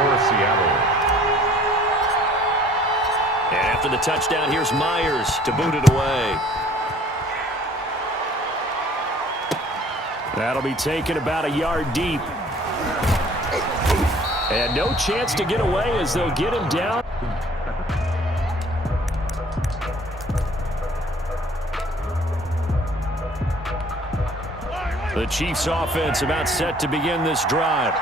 for Seattle. And after the touchdown, here's Myers to boot it away. That'll be taken about a yard deep. And no chance to get away as they'll get him down. The Chiefs offense about set to begin this drive.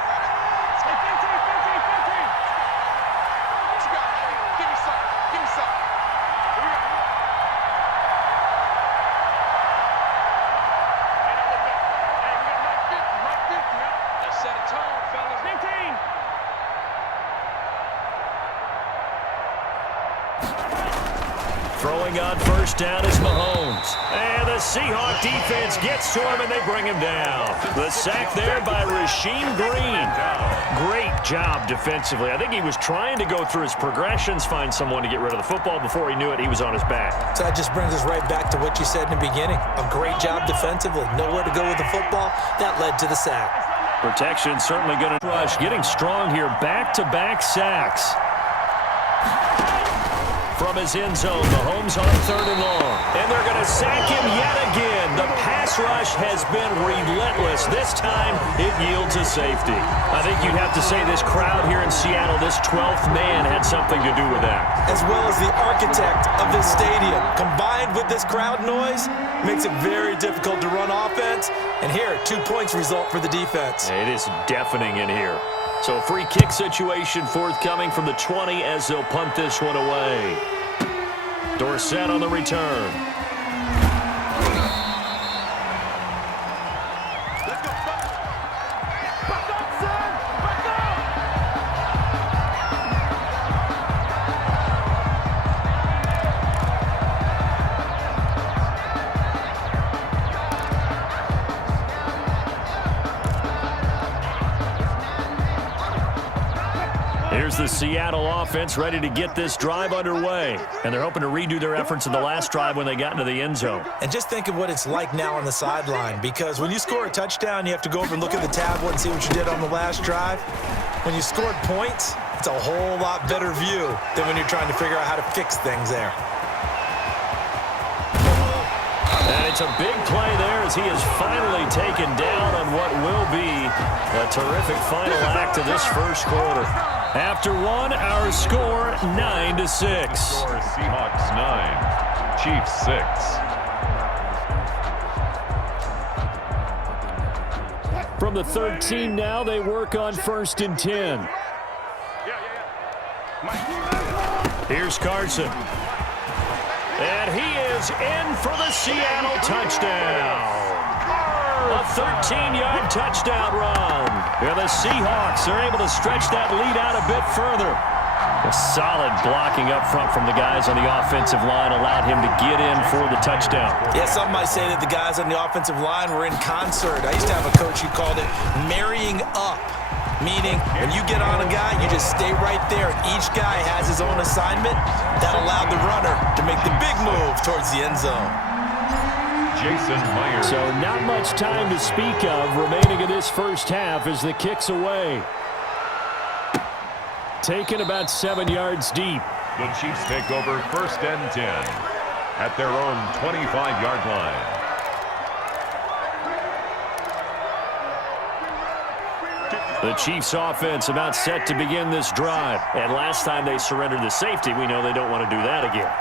Throwing on first down is Mahomes. And the Seahawk defense gets to him, and they bring him down. The sack there by Rasheem Green. Great job defensively. I think he was trying to go through his progressions, find someone to get rid of the football. Before he knew it, he was on his back. So that just brings us right back to what you said in the beginning. A great job defensively. Nowhere to go with the football. That led to the sack. Protection certainly going to rush. Getting strong here. Back-to-back sacks. From his end zone, Mahomes on 3rd and long. And they're going to sack him yet again. The pass rush has been relentless. This time, it yields a safety. I think you'd have to say this crowd here in Seattle, this 12th man, had something to do with that. As well as the architect of this stadium. Combined with this crowd noise, makes it very difficult to run offense. And here, 2 points result for the defense. It is deafening in here. So a free kick situation forthcoming from the 20 as they'll punt this one away. Dorsett on the return. Here's the Seattle offense ready to get this drive underway. And they're hoping to redo their efforts in the last drive when they got into the end zone. And just think of what it's like now on the sideline, because when you score a touchdown, you have to go over and look at the tablet and see what you did on the last drive. When you scored points, it's a whole lot better view than when you're trying to figure out how to fix things there. And it's a big play there as he is finally taken down on what will be a terrific final act of this first quarter. After one, our score 9-6. Score Seahawks 9, Chiefs 6. From the 13 now, they work on 1st and 10. Here's Carson. And he is in for the Seattle touchdown. A 13-yard touchdown run. And the Seahawks are able to stretch that lead out a bit further. A solid blocking up front from the guys on the offensive line allowed him to get in for the touchdown. Yeah, some might say that the guys on the offensive line were in concert. I used to have a coach who called it marrying up, meaning when you get on a guy, you just stay right there. Each guy has his own assignment. That allowed the runner to make the big move towards the end zone. Jason Myers. So not much time to speak of remaining in this first half as the kick's away. Taken about 7 yards deep. The Chiefs take over 1st and 10 at their own 25-yard line. The Chiefs offense about set to begin this drive. And last time they surrendered the safety, we know they don't want to do that again.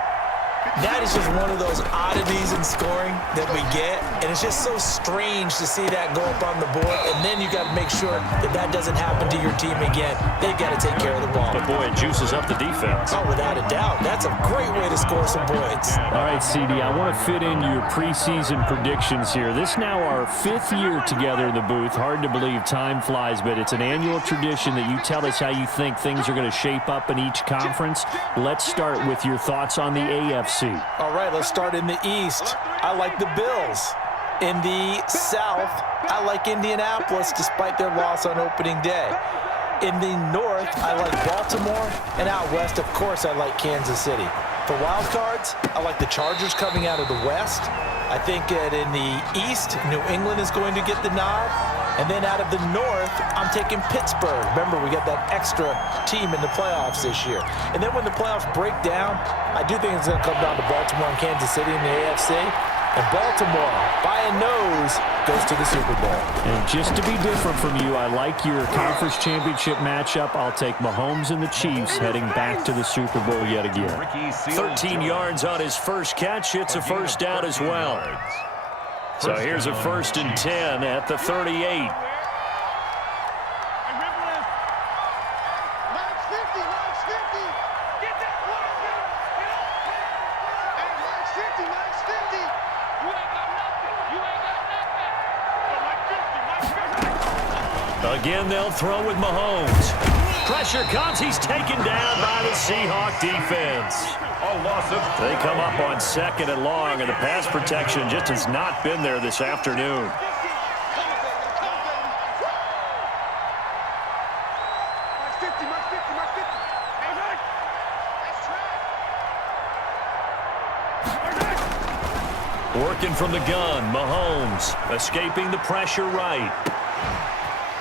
That is just one of those oddities in scoring that we get, and it's just so strange to see that go up on the board, and then you got to make sure that that doesn't happen to your team again. They've got to take care of the ball. But boy, it juices up the defense. Oh, without a doubt. That's a great way to score some points. All right, CD, I want to fit in your preseason predictions here. This now our 5th year together in the booth. Hard to believe time flies, but it's an annual tradition that you tell us how you think things are going to shape up in each conference. Let's start with your thoughts on the AFC. All right, let's start in the East. I like the Bills. In the South, I like Indianapolis despite their loss on opening day. In the North, I like Baltimore. And out West, of course, I like Kansas City. For wild cards, I like the Chargers coming out of the West. I think that in the East, New England is going to get the nod. And then out of the North, I'm taking Pittsburgh. Remember, we got that extra team in the playoffs this year. And then when the playoffs break down, I do think it's going to come down to Baltimore and Kansas City in the AFC. And Baltimore, by a nose, goes to the Super Bowl. And just to be different from you, I like your conference championship matchup. I'll take Mahomes and the Chiefs heading back to the Super Bowl yet again. 13 yards on his first catch. It's a first down as well. So here's a 1st and 10 at the 38. Again, they'll throw with Mahomes. Pressure comes. He's taken down by the Seahawk defense. They come up on 2nd and long, and the pass protection just has not been there this afternoon. Working from the gun, Mahomes escaping the pressure right.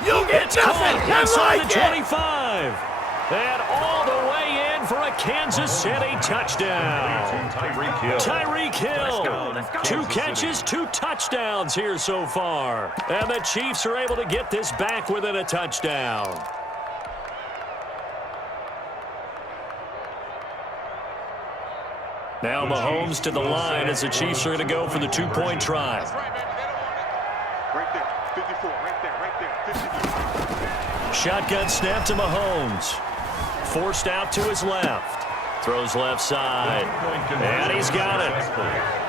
You get nothing. Inside the 25. And all the way in for a Kansas City touchdown. Tyreek Hill. 2 catches, 2 touchdowns here so far. And the Chiefs are able to get this back within a touchdown. Now Mahomes to the line as the Chiefs are going to go for the 2-point try. Right there, 54, right there, 54. Shotgun snap to Mahomes. Forced out to his left. Throws left side. And he's got it.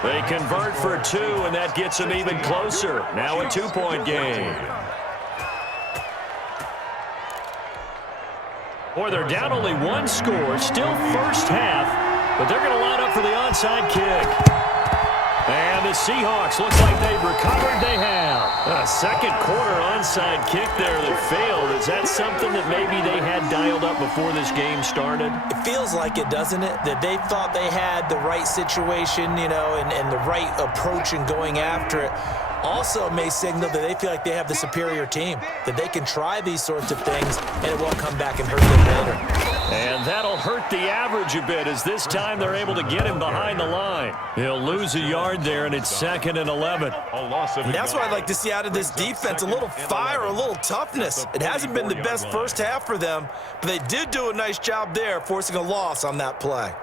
They convert for 2, and that gets him even closer. Now a 2-point game. Boy, they're down only 1 score. Still first half. But they're going to line up for the onside kick. And the Seahawks look like they've recovered. They have. A second quarter onside kick there that failed. Is that something that maybe they had dialed up before this game started? It feels like it, doesn't it? That they thought they had the right situation, you know, and the right approach in going after it. Also may signal that they feel like they have the superior team, that they can try these sorts of things, and it won't come back and hurt them later. And that'll hurt the average a bit as this time they're able to get him behind the line. He'll lose a yard there, and it's 2nd and 11. And that's what I'd like to see out of this defense, a little fire, a little toughness. It hasn't been the best first half for them, but they did do a nice job there, forcing a loss on that play.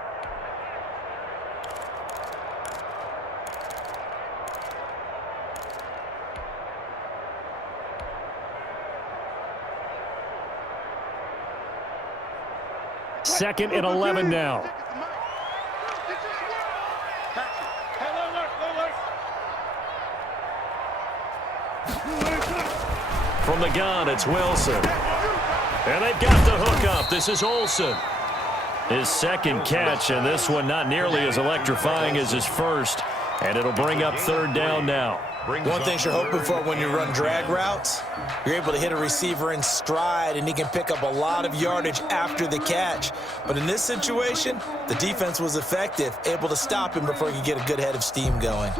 Second and 11 now. From the gun, it's Wilson. And they've got the hook up. This is Olsen. His second catch, and this one not nearly as electrifying as his first. And it'll bring up 3rd down now. One thing you're hoping for when you run drag routes, you're able to hit a receiver in stride, and he can pick up a lot of yardage after the catch. But in this situation, the defense was effective, able to stop him before he could get a good head of steam going.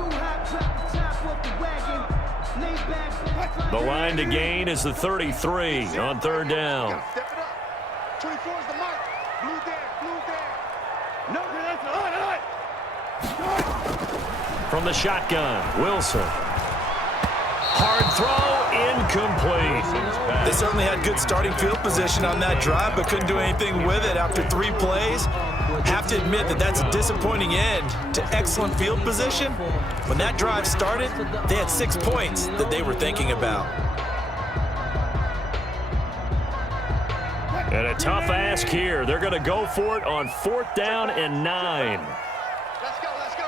The line to gain is the 33 on 3rd down. Step it up. 24 is the mark. Blue there, blue there. No, From the shotgun, Wilson. Hard throw, incomplete. They certainly had good starting field position on that drive, but couldn't do anything with it after 3 plays. Have to admit that that's a disappointing end to excellent field position. When that drive started, they had 6 points that they were thinking about. And a tough ask here. They're going to go for it on 4th down and 9. Let's go, let's go.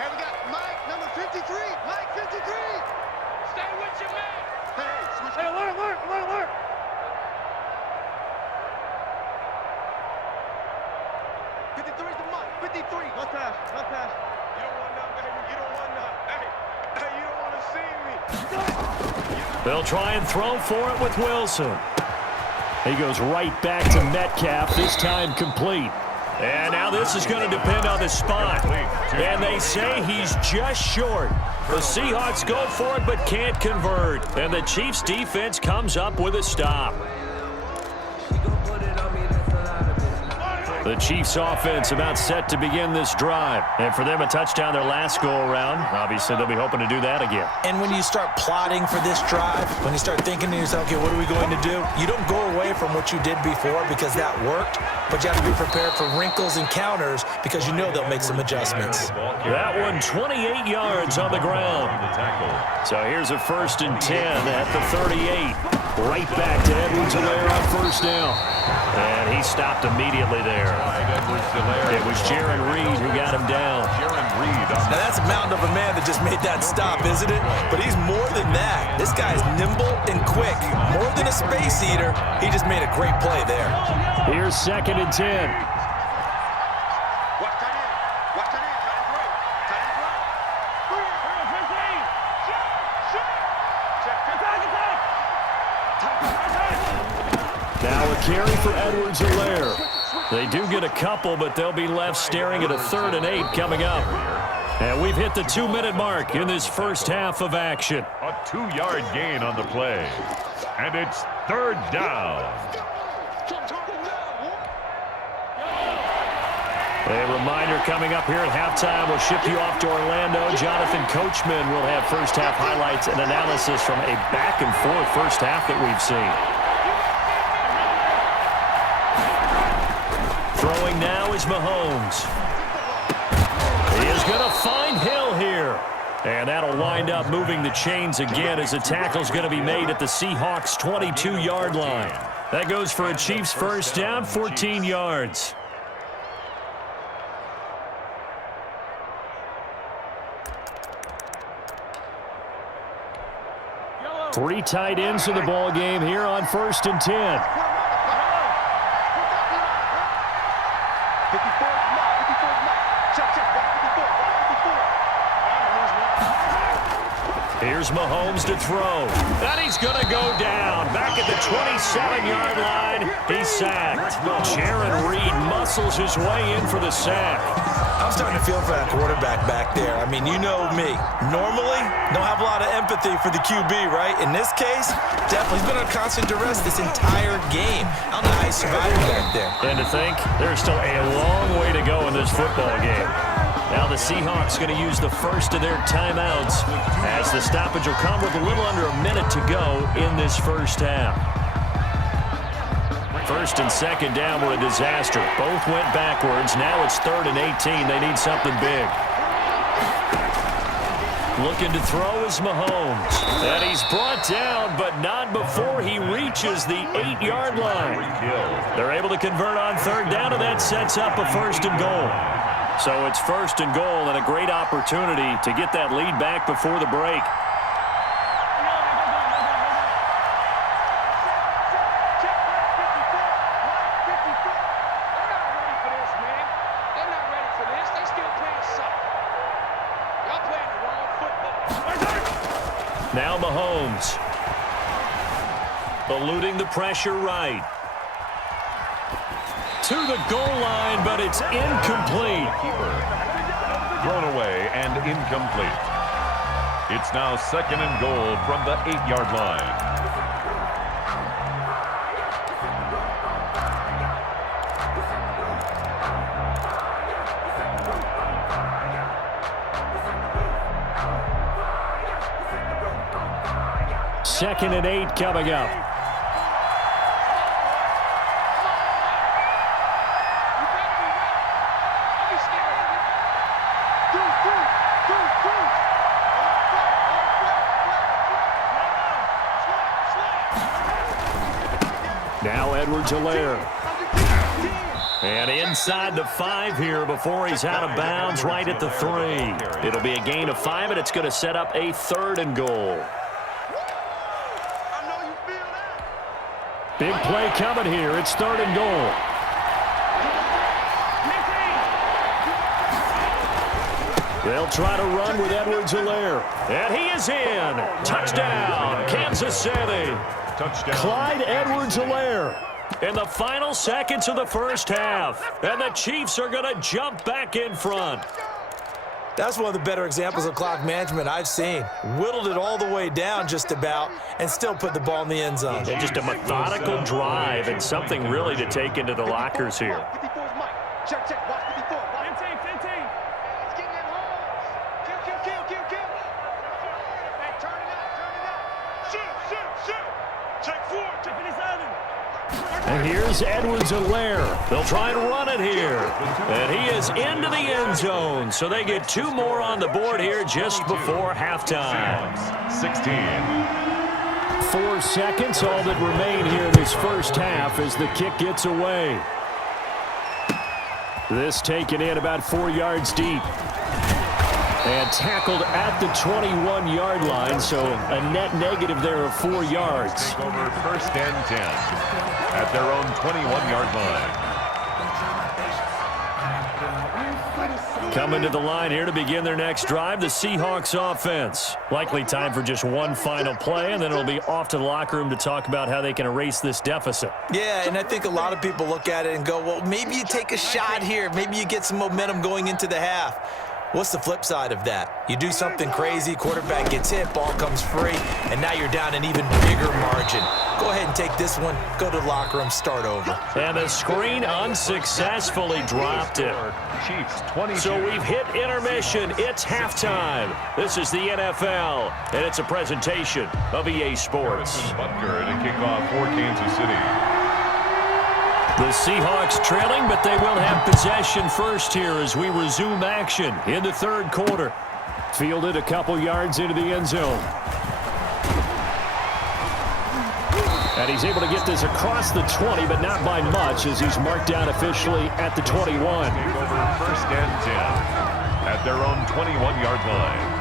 Here we got Mike, number 53. Mike, 53. Stay with your man. Hey, switch. Hey, alert. 53 is the Mike, 53. No pass. You don't want none, baby. You don't want none. Hey, you don't want to see me. They'll try and throw for it with Wilson. He goes right back to Metcalf, this time complete. And now this is going to depend on the spot. And they say he's just short. The Seahawks go for it but can't convert. And the Chiefs defense comes up with a stop. The Chiefs offense about set to begin this drive. And for them, a touchdown their last go-around. Obviously, they'll be hoping to do that again. And when you start plotting for this drive, when you start thinking to yourself, okay, what are we going to do? You don't go away from what you did before because that worked, but you have to be prepared for wrinkles and counters because you know they'll make some adjustments. That one 28 yards on the ground. So here's a 1st and 10 at the 38. Right back to Edwards-Helaire on 1st down. And he stopped immediately there. It was Jaron Reed who got him down. Now that's a mountain of a man that just made that stop, isn't it? But he's more than that. This guy's nimble and quick. More than a space eater, he just made a great play there. Here's 2nd and 10. Now a carry for Edwards-Helaire. They do get a couple, but they'll be left staring at a 3rd and 8 coming up. And we've hit the 2-minute mark in this first half of action. A 2-yard gain on the play. And it's 3rd down. A reminder coming up here at halftime. We'll ship you off to Orlando. Jonathan Coachman will have first half highlights and analysis from a back-and-forth first half that we've seen. Throwing now is Mahomes. He is going to find Hill here. And that'll wind up moving the chains again as the tackle's going to be made at the Seahawks' 22-yard line. That goes for a Chiefs first down, 14 yards. Three tight ends in the ball game here on 1st and 10. Here's Mahomes to throw. And he's going to go down. Back at the 27-yard line, he's sacked. Jaron Reed muscles his way in for the sack. I'm starting to feel for that quarterback back there. I mean, you know me. Normally, don't have a lot of empathy for the QB, right? In this case, definitely he's been under constant duress this entire game. I don't know how he's surviving back there. And to think, there's still a long way to go in this football game. Now the Seahawks going to use the first of their timeouts as the stoppage will come with a little under a minute to go in this first half. 1st and 2nd down were a disaster. Both went backwards. Now it's 3rd and 18. They need something big. Looking to throw is Mahomes. And he's brought down, but not before he reaches the 8-yard line. They're able to convert on 3rd down, and that sets up a 1st and goal. So it's 1st and goal and a great opportunity to get that lead back before the break. Now Mahomes. Eluding the pressure right. To the goal line, but it's incomplete. Thrown away and incomplete. It's now 2nd and goal from the 8-yard line. Second and 8 coming up. Now Edwards-Helaire. And inside the 5 here before he's out of bounds right at the 3. It'll be a gain of 5, and it's going to set up a 3rd and goal. Big play coming here. It's 3rd and goal. They'll try to run with Edwards-Helaire. And he is in. Touchdown, Kansas City. Touchdown. Clyde Edwards-Helaire. in the final seconds of the first half. And the Chiefs are going to jump back in front. That's one of the better examples of clock management I've seen. Whittled it all the way down just about and still put the ball in the end zone. And just a methodical drive and something really to take into the lockers here. Check, check, watch 54. 15. It's getting in holes. Kill. Hey, turn it up. Shoot. Check 4. Check 57. And here's Edwards-Helaire. They'll try and run it here. And he is into the end zone. So they get 2 more on the board here just before halftime. 16. 4 seconds, all that remain here in this first half as the kick gets away. This taken in about 4 yards deep. And tackled at the 21-yard line, so a net negative there of 4 yards. Take over first and 10 at their own 21-yard line. Coming to the line here to begin their next drive, the Seahawks offense. Likely time for just one final play, and then it'll be off to the locker room to talk about how they can erase this deficit. Yeah, and I think a lot of people look at it and go, well, maybe you take a shot here. Maybe you get some momentum going into the half. What's the flip side of that? You do something crazy, quarterback gets hit, ball comes free, and now you're down an even bigger margin. Go ahead and take this one, go to the locker room, start over. And the screen unsuccessfully dropped it. Chiefs 22. So we've hit intermission. It's halftime. This is the NFL, and it's a presentation of EA Sports. Butker to kick off for Kansas City. The Seahawks trailing, but they will have possession first here as we resume action in the third quarter. Fielded a couple yards into the end zone. And he's able to get this across the 20, but not by much as he's marked down officially at the 21. Take over first and 10 at their own 21-yard line.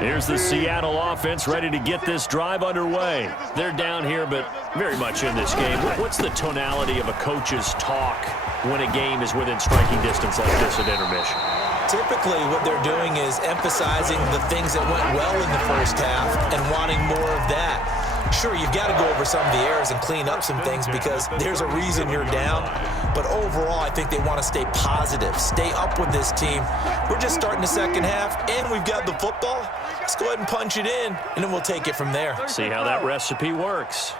Here's the Seattle offense ready to get this drive underway. They're down here, but very much in this game. What's the tonality of a coach's talk when a game is within striking distance like this at intermission? Typically, what they're doing is emphasizing the things that went well in the first half and wanting more of that. Sure, you've got to go over some of the errors and clean up some things because there's a reason you're down. But overall, I think they want to stay positive, stay up with this team. We're just starting the second half, and we've got the football. Let's go ahead and punch it in, and then we'll take it from there. See how that recipe works.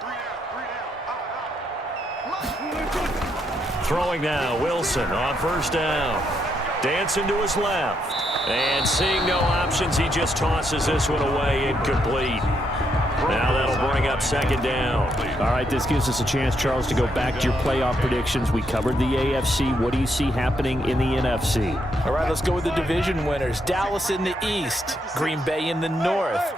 Throwing now, Wilson on first down. Dancing to his left. And seeing no options, he just tosses this one away, incomplete. Now that'll bring up second down. All right, this gives us a chance, Charles, to go back to your playoff predictions. We covered the AFC. What do you see happening in the NFC? All right, let's go with the division winners. Dallas in the East, Green Bay in the North.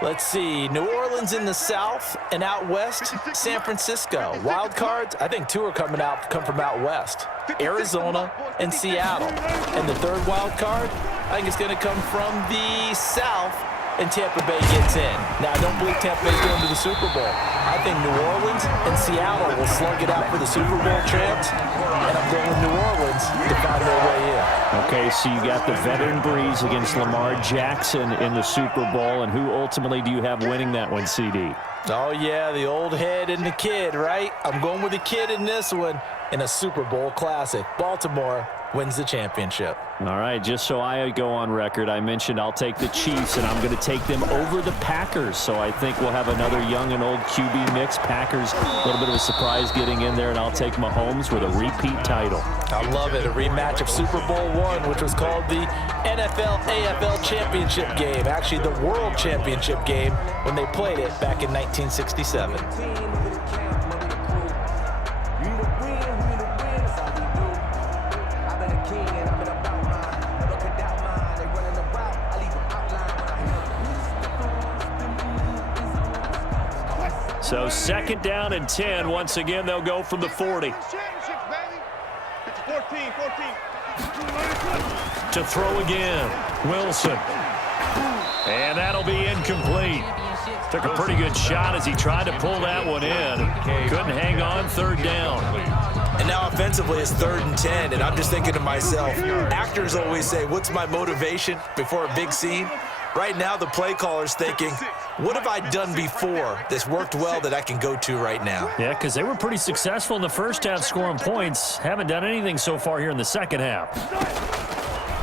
Let's see, New Orleans in the South, and out West, San Francisco. Wild cards, I think 2 are come from out West. Arizona and Seattle. And the third wild card, I think it's going to come from the South, and Tampa Bay gets in. Now, I don't believe Tampa Bay's going to the Super Bowl. I think New Orleans and Seattle will slug it out for the Super Bowl champs, and I'm going with New Orleans to find their way in. Okay, so you got the veteran breeze against Lamar Jackson in the Super Bowl, and who ultimately do you have winning that one, CD? Oh, yeah, the old head and the kid, right? I'm going with the kid in this one in a Super Bowl classic. Baltimore wins the championship. All right, just so I go on record, I mentioned I'll take the Chiefs, and I'm going to take them over the Packers. So I think we'll have another young and old QB mix. Packers, a little bit of a surprise getting in there, and I'll take Mahomes with a repeat title. I love it. A rematch of Super Bowl I, which was called the NFL-AFL Championship game. Actually, the World Championship game when they played it back in 1967. So second down and 10. Once again, they'll go from the 40. To throw again, Wilson. And that'll be incomplete. Took a pretty good shot as he tried to pull that one in. Couldn't hang on, third down. And now offensively it's 3rd and 10, and I'm just thinking to myself, actors always say, what's my motivation before a big scene? Right now the play caller's thinking, what have I done before that's worked well that I can go to right now? Yeah, because they were pretty successful in the first half scoring points. Haven't done anything so far here in the second half.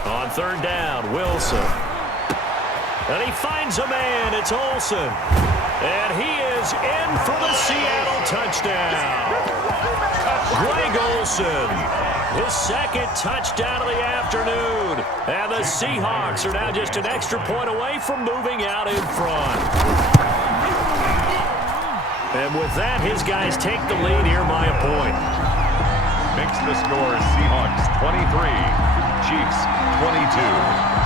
On 3rd down, Wilson. And he finds a man. It's Olsen. And he is in for the Seattle touchdown. Greg Olsen, his 2nd touchdown of the afternoon. And the Seahawks are now just an extra point away from moving out in front. And with that, his guys take the lead here by a point. Makes the score Seahawks 23, Chiefs 22.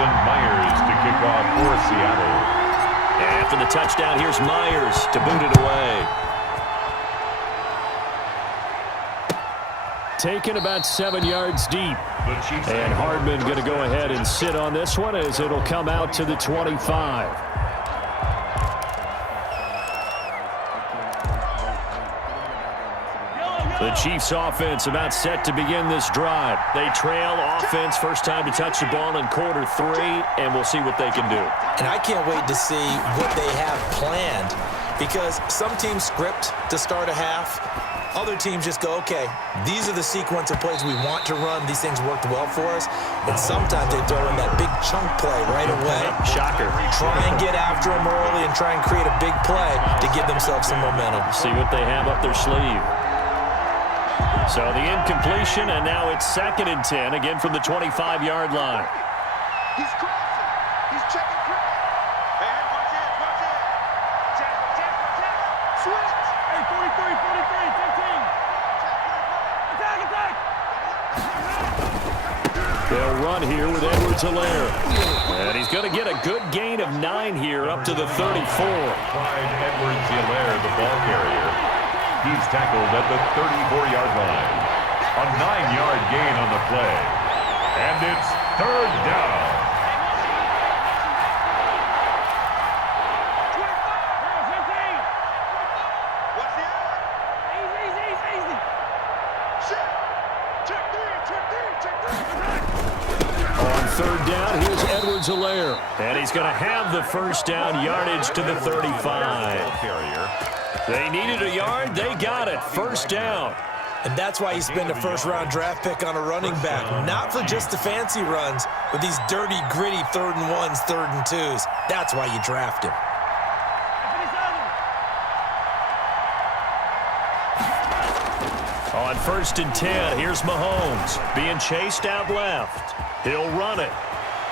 Myers to kick off for Seattle. After the touchdown, here's Myers to boot it away. Taken about 7 yards deep. And Hardman going to go ahead and sit on this one as it'll come out to the 25. The Chiefs offense about set to begin this drive. They trail offense first time to touch the ball in quarter 3, and we'll see what they can do. And I can't wait to see what they have planned, because some teams script to start a half. Other teams just go, okay, these are the sequence of plays we want to run. These things worked well for us. And sometimes they throw in that big chunk play right away. Shocker. Try and get after them early and try and create a big play to give themselves some momentum. See what they have up their sleeve. So the incompletion, and now it's 2nd and 10, again from the 25-yard line. He's crossing. He's checking credit. Hey, watch it, watch it. Check. Switch. Hey, 43, 15. Attack. They'll run here with Edwards-Helaire. And he's going to get a good gain of 9 here up to the 34. Clyde Edwards-Helaire, the ball carrier. He's tackled at the 34-yard line. A 9-yard gain on the play. And it's 3rd down. What's the other? Easy. Shit. Check 3. On 3rd down, here's Edwards-Helaire. And he's going to have the first down yardage to the 35. They needed a yard. They got it. First down. And that's why you spend a first-round draft pick on a running back. Not for just the fancy runs, but these dirty, gritty 3rd and 1s, 3rd and 2s. That's why you draft him. On 1st and 10, here's Mahomes being chased out left. He'll run it.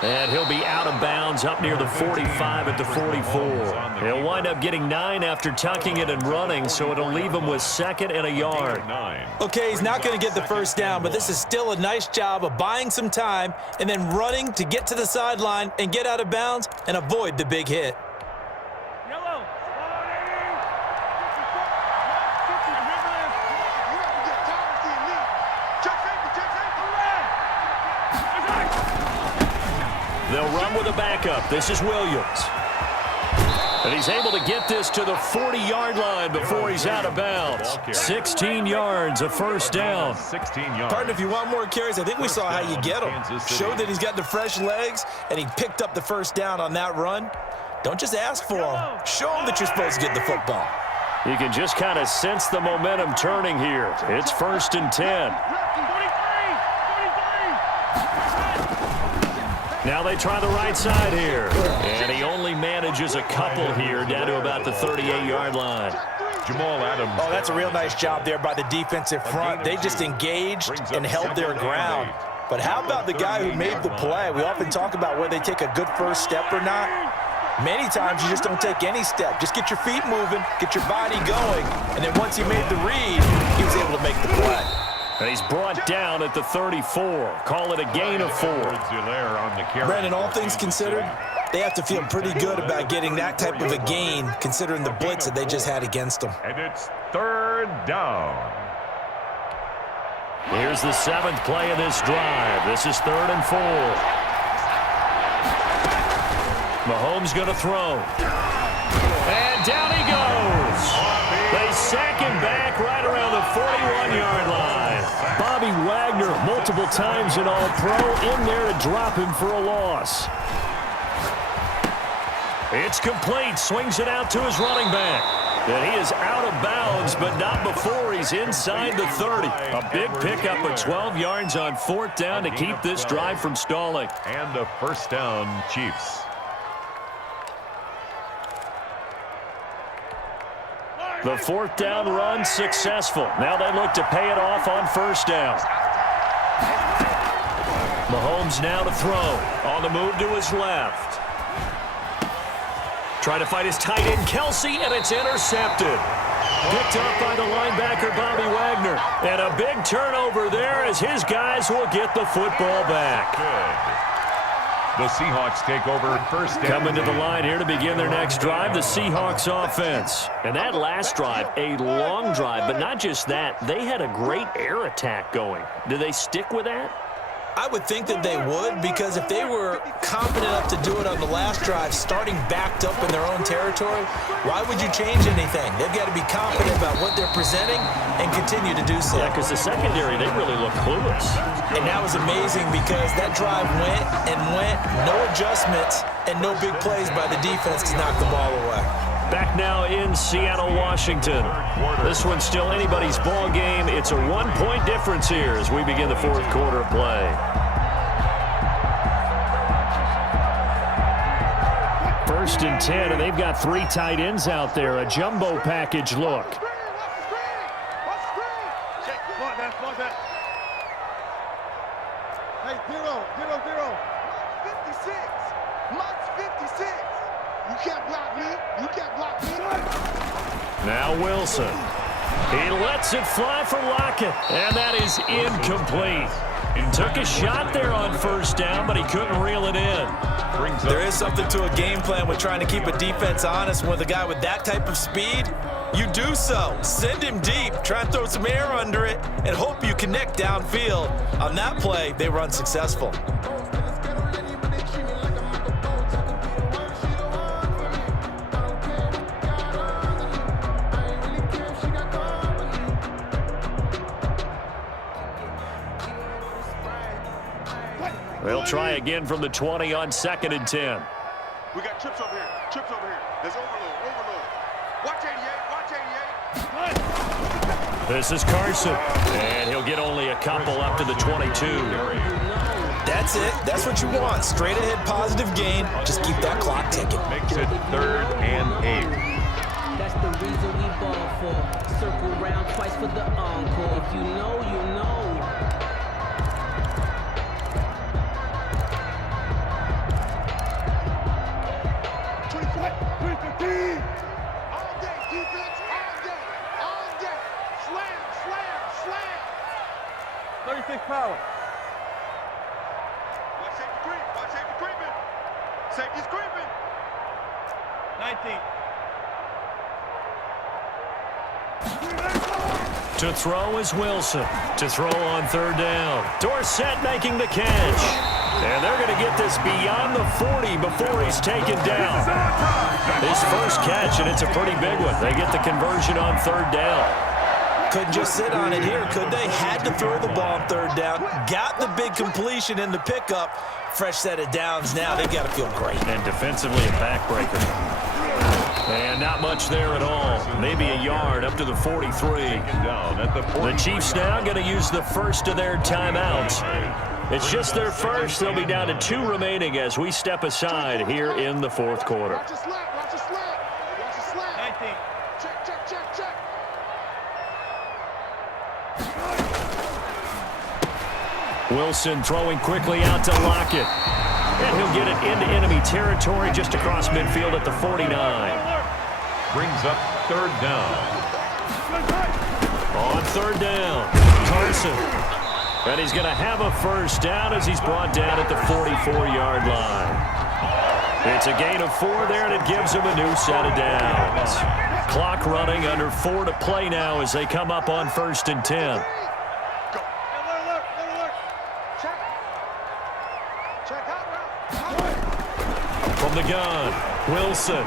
And he'll be out of bounds up near the 45 at the 44. He'll wind up getting 9 after tucking it and running, so it'll leave him with 2nd and a yard. Okay, he's not going to get the first down, but this is still a nice job of buying some time and then running to get to the sideline and get out of bounds and avoid the big hit. They'll run with a backup. This is Williams. And he's able to get this to the 40-yard line before he's out of bounds. 16 yards, a first down. 16 yards. Partner, if you want more carries, I think we saw how you get him. Showed that he's got the fresh legs, and he picked up the first down on that run. Don't just ask for him. Show him that you're supposed to get the football. You can just kind of sense the momentum turning here. It's 1st and 10. Now they try the right side here. And he only manages a couple here down to about the 38-yard line. Jamal Adams. Oh, that's a real nice job there by the defensive front. They just engaged and held their ground. But how about the guy who made the play? We often talk about whether they take a good first step or not. Many times you just don't take any step. Just get your feet moving, get your body going, and then once he made the read, he was able to make the play. And he's brought down at the 34. Call it a gain of 4. Brandon, all things considered, they have to feel pretty good about getting that type of a gain, considering the blitz that they just had against them. And it's 3rd down. Here's the 7th play of this drive. This is 3rd and 4. Mahomes going to throw. And down he goes. They sack him back right around the 41-yard line. Bobby Wagner, multiple times an All-Pro, in there to drop him for a loss. It's complete. Swings it out to his running back. And he is out of bounds, but not before he's inside the 30. A big pickup of 12 yards on 4th down to keep this drive from stalling. And a first down, Chiefs. The 4th down run successful. Now they look to pay it off on 1st down. Mahomes now to throw. On the move to his left. Trying to fight his tight end, Kelsey, and it's intercepted. Picked up by the linebacker, Bobby Wagner. And a big turnover there as his guys will get the football back. Good. The Seahawks take over first down. Coming to the line here to begin their next drive, the Seahawks offense. And that last drive, a long drive, but not just that. They had a great air attack going. Do they stick with that? I would think that they would, because if they were confident enough to do it on the last drive, starting backed up in their own territory, why would you change anything? They've got to be confident about what they're presenting and continue to do so. Yeah, because the secondary, they really look clueless. And that was amazing because that drive went and went, no adjustments, and no big plays by the defense to knock the ball away. Back now in Seattle, Washington. This one's still anybody's ball game. It's a 1-point difference here as we begin the 4th quarter of play. First and 10, and they've got 3 tight ends out there. A jumbo package look. Hey, 0. 56. Must 56. You can't block me. You can't block me. Now Wilson. He lets it fly for Lockett, and that is incomplete. He took a shot there on 1st down, but he couldn't reel it in. There is something to a game plan with trying to keep a defense honest. With a guy with that type of speed, you do so. Send him deep, try and throw some air under it, and hope you connect downfield. On that play, they were unsuccessful. They'll try again from the 20 on 2nd and 10. We got trips over here. Trips over here. There's overload. Watch 88. This is Carson. And he'll get only a couple up to the 22. That's it. That's what you want. Straight ahead positive gain. Just keep that clock ticking. Makes it 3rd and 8. That's the reason we ball for. Circle round twice for the encore. If you know, you know. All day, defense, all day. Slam. 36 power. Watch safety creeping. Safety's creeping. 19. To throw is Wilson. To throw on 3rd down. Dorsett making the catch. And they're going to get this beyond the 40 before he's taken down. His first catch, and it's a pretty big one. They get the conversion on 3rd down. Couldn't just sit on it here, could they? Had to throw the ball on 3rd down. Got the big completion in the pickup. Fresh set of downs now. They've got to feel great. And defensively a backbreaker. And not much there at all. Maybe a yard up to the 43. The Chiefs now going to use the first of their timeouts. It's just their first. They'll be down to 2 remaining as we step aside here in the 4th quarter. Watch your slap. 19. Check. Wilson throwing quickly out to Lockett. And he'll get it into enemy territory just across midfield at the 49. Brings up 3rd down. On 3rd down, Carson. And he's going to have a first down as he's brought down at the 44-yard line. It's a gain of 4 there, and it gives him a new set of downs. Clock running, under 4 to play now as they come up on 1st and 10. From the gun. Wilson.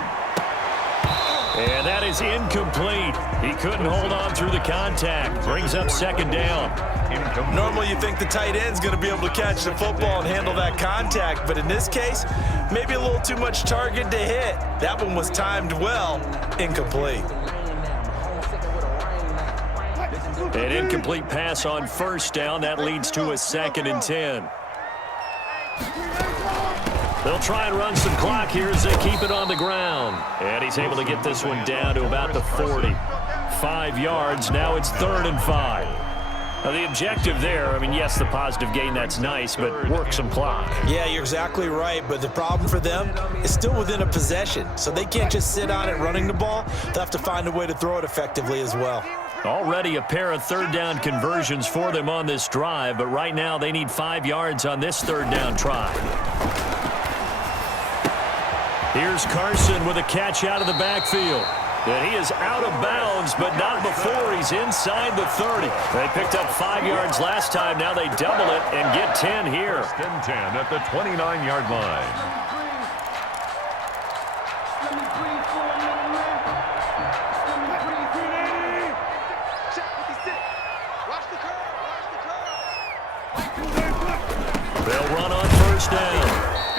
And that is incomplete. He couldn't hold on through the contact. Brings up second down. Normally you think the tight end's going to be able to catch the football and handle that contact, but in this case, maybe a little too much target to hit. That one was timed well. Incomplete. An incomplete pass on first down. That leads to a 2nd and 10. They'll try and run some clock here as they keep it on the ground. And he's able to get this one down to about the 40. 5 yards. Now it's 3rd and 5. Now the objective there, I mean, yes, the positive gain, that's nice, but work some clock. Yeah, you're exactly right, but the problem for them is still within a possession, so they can't just sit on it running the ball. They'll have to find a way to throw it effectively as well. Already a pair of 3rd down conversions for them on this drive, but right now they need 5 yards on this 3rd down try. Here's Carson with a catch out of the backfield. And he is out of bounds, but not before he's inside the 30. They picked up 5 yards last time. Now they double it and get 10 here. 1st and 10 at the 29-yard line. They'll run on 1st down.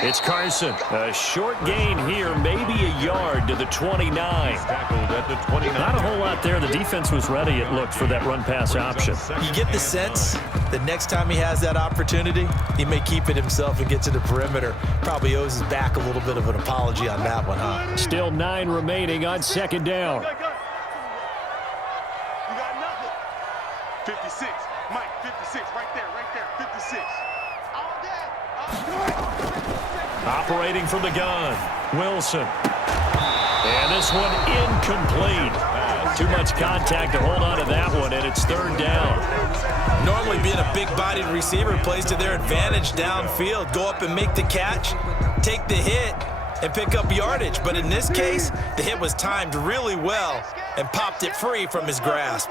It's Carson. A short gain here, maybe a yard to the 29. Tackled at the 29. Not a whole lot there. The defense was ready, it looked, for that run-pass option. You get the sense that next time he has that opportunity, he may keep it himself and get to the perimeter. Probably owes his back a little bit of an apology on that one, huh? Still 9 remaining on 2nd down. You got nothing. 56. Mike, 56. Right there, 56. All day. Operating from the gun, Wilson. And this one incomplete. Too much contact to hold on to that one, and it's 3rd down. Normally being a big-bodied receiver plays to their advantage downfield. Go up and make the catch, take the hit, and pick up yardage. But in this case, the hit was timed really well and popped it free from his grasp.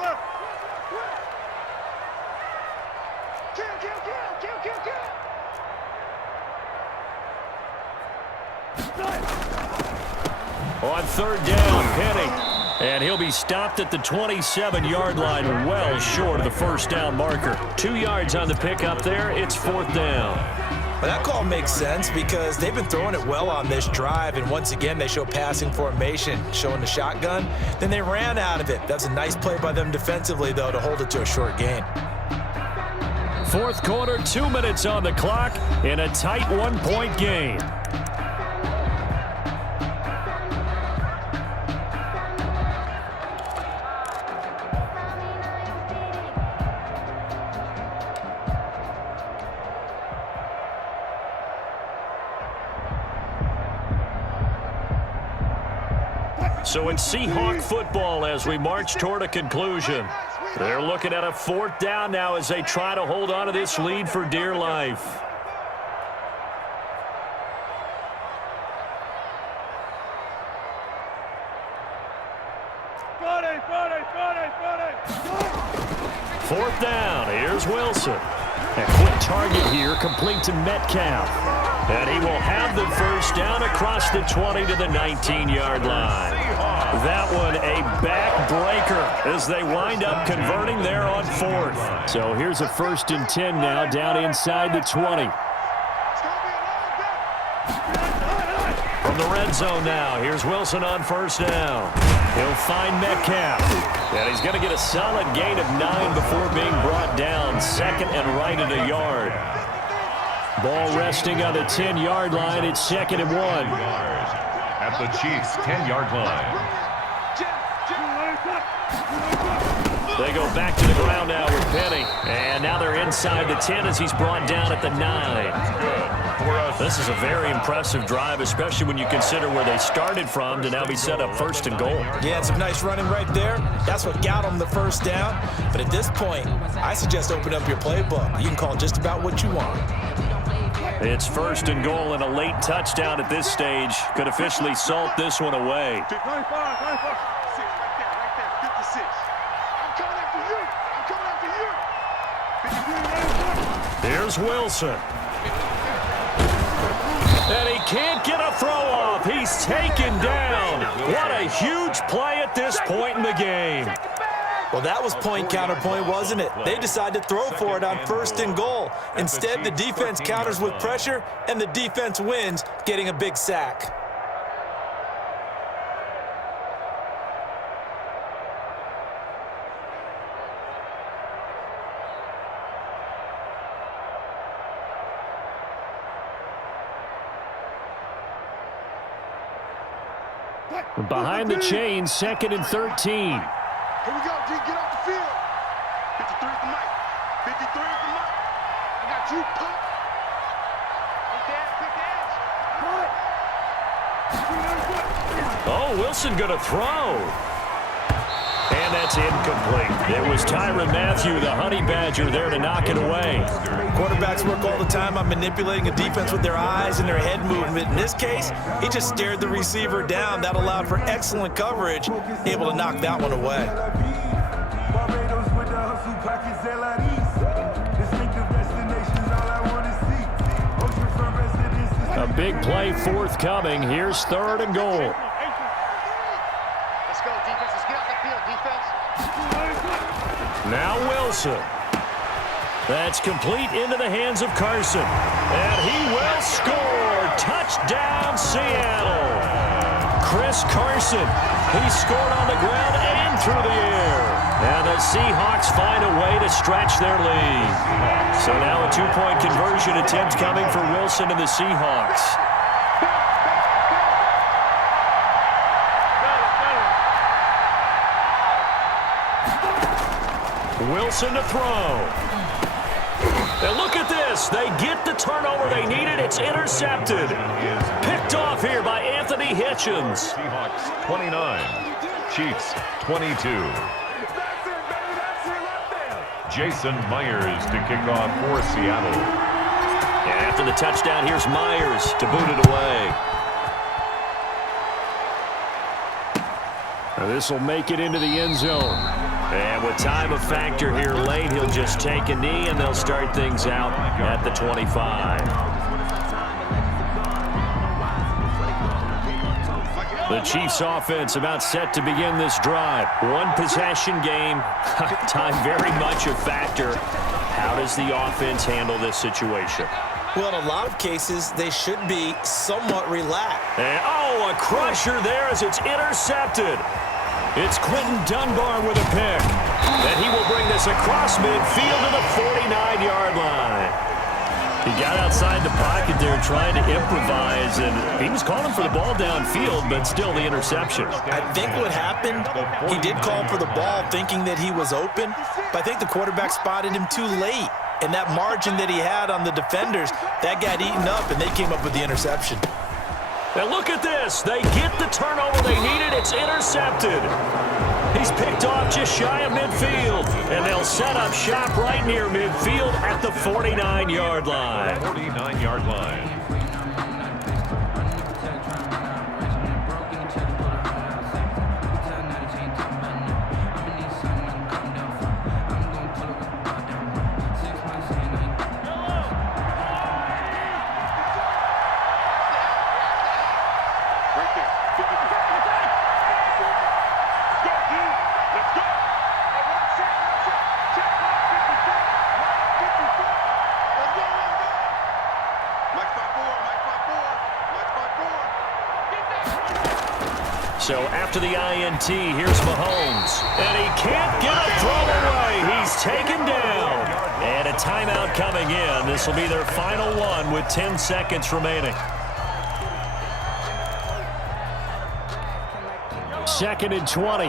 On 3rd down, Penny. And he'll be stopped at the 27-yard line, well short of the 1st down marker. 2 yards on the pickup there. It's 4th down. Well, that call makes sense because they've been throwing it well on this drive, and once again, they show passing formation, showing the shotgun. Then they ran out of it. That's a nice play by them defensively, though, to hold it to a short gain. 4th quarter, 2 minutes on the clock in a tight 1-point game. So it's Seahawk football as we march toward a conclusion. They're looking at a 4th down now as they try to hold on to this lead for dear life. Fourth down. Here's Wilson. A quick target here, complete to Metcalf. And he will have the 1st down across the 20 to the 19-yard line. That one a backbreaker as they wind up converting there on 4th. So here's a 1st and 10 now down inside the 20. From the red zone now, here's Wilson on 1st down. He'll find Metcalf. And he's going to get a solid gain of 9 before being brought down. 2nd and right at a yard. Ball resting on the 10-yard line. It's 2nd and 1. At the Chiefs' 10-yard line. They go back to the ground now with Penny. And now they're inside the 10 as he's brought down at the 9. This is a very impressive drive, especially when you consider where they started from to now be set up 1st and goal. Yeah, and some nice running right there. That's what got them the 1st down. But at this point, I suggest open up your playbook. You can call just about what you want. It's 1st and goal and a late touchdown at this stage. Could officially salt this one away. 56, right there, 56. I'm coming after you. Here's Wilson. And he can't get a throw off. He's taken down. What a huge play at this point in the game. Well, that was point counterpoint, wasn't it? They decided to throw for it on 1st and goal. Instead, the defense counters with pressure, and the defense wins, getting a big sack. Behind the chain, 2nd and 13. Here we go, G. Get off the field. 53 is the mic. 53 is the mic. I got you, punk. Pick the edge. Oh, Wilson going to throw. And that's incomplete. It was Tyrann Mathieu, the Honey Badger, there to knock it away. Quarterbacks work all the time on manipulating a defense with their eyes and their head movement. In this case, he just stared the receiver down. That allowed for excellent coverage, able to knock that one away. A big play forthcoming. Here's 3rd and goal. Let's go, defense. Let's get off the field, defense. Now Wilson. That's complete into the hands of Carson. And he will score. Touchdown, Seattle. Chris Carson. He scored on the ground and through the air. And the Seahawks find a way to stretch their lead. So now a 2-point conversion attempt coming for Wilson and the Seahawks. Wilson to throw. And look at this. They get the turnover they needed. It's intercepted. Picked off here by Anthony Hitchens. Seahawks 29, Chiefs 22. Jason Myers to kick off for Seattle. And after the touchdown, here's Myers to boot it away. This will make it into the end zone. And with time a factor here late, he'll just take a knee, and they'll start things out at the 25. The Chiefs offense about set to begin this drive. One possession game. Time very much a factor. How does the offense handle this situation? Well, in a lot of cases, they should be somewhat relaxed. And, oh, a crusher there as it's intercepted. It's Quentin Dunbar with a pick. And he will bring this across midfield to the 49-yard line. He got outside the pocket there trying to improvise, and he was calling for the ball downfield, but still the interception. I think what happened, he did call for the ball thinking that he was open, but I think the quarterback spotted him too late. And that margin that he had on the defenders, that got eaten up, and they came up with the interception. Now look at this. They get the turnover they needed. It's intercepted. He's picked off just shy of midfield. And they'll set up shop right near midfield at the 49-yard line. 49-yard line. So after the INT, here's Mahomes. And he can't get a throw away. He's taken down. And a timeout coming in. This will be their final one with 10 seconds remaining. 2nd and 20.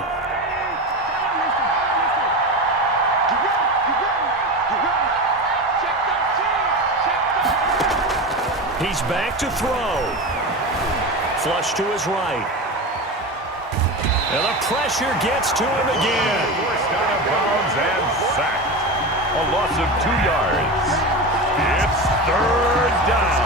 He's back to throw. Flush to his right. And the pressure gets to him again. Forced out of bounds and sacked. A loss of 2 yards. It's 3rd down.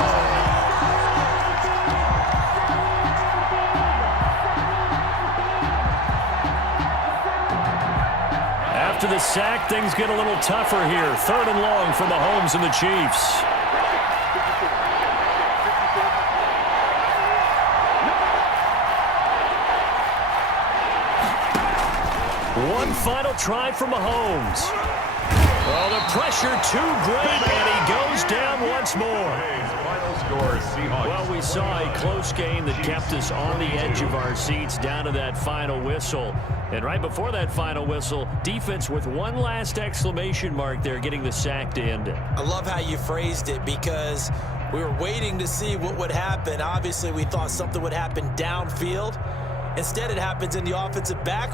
After the sack, things get a little tougher here. 3rd and long for Mahomes and the Chiefs. One final try for Mahomes. Oh, the pressure too great, and he goes down once more. Final score, Seahawks. Well, we saw a close game that kept us on the edge of our seats down to that final whistle. And right before that final whistle, defense with one last exclamation mark there, getting the sack to end it. I love how you phrased it because we were waiting to see what would happen. Obviously, we thought something would happen downfield. Instead, it happens in the offensive back.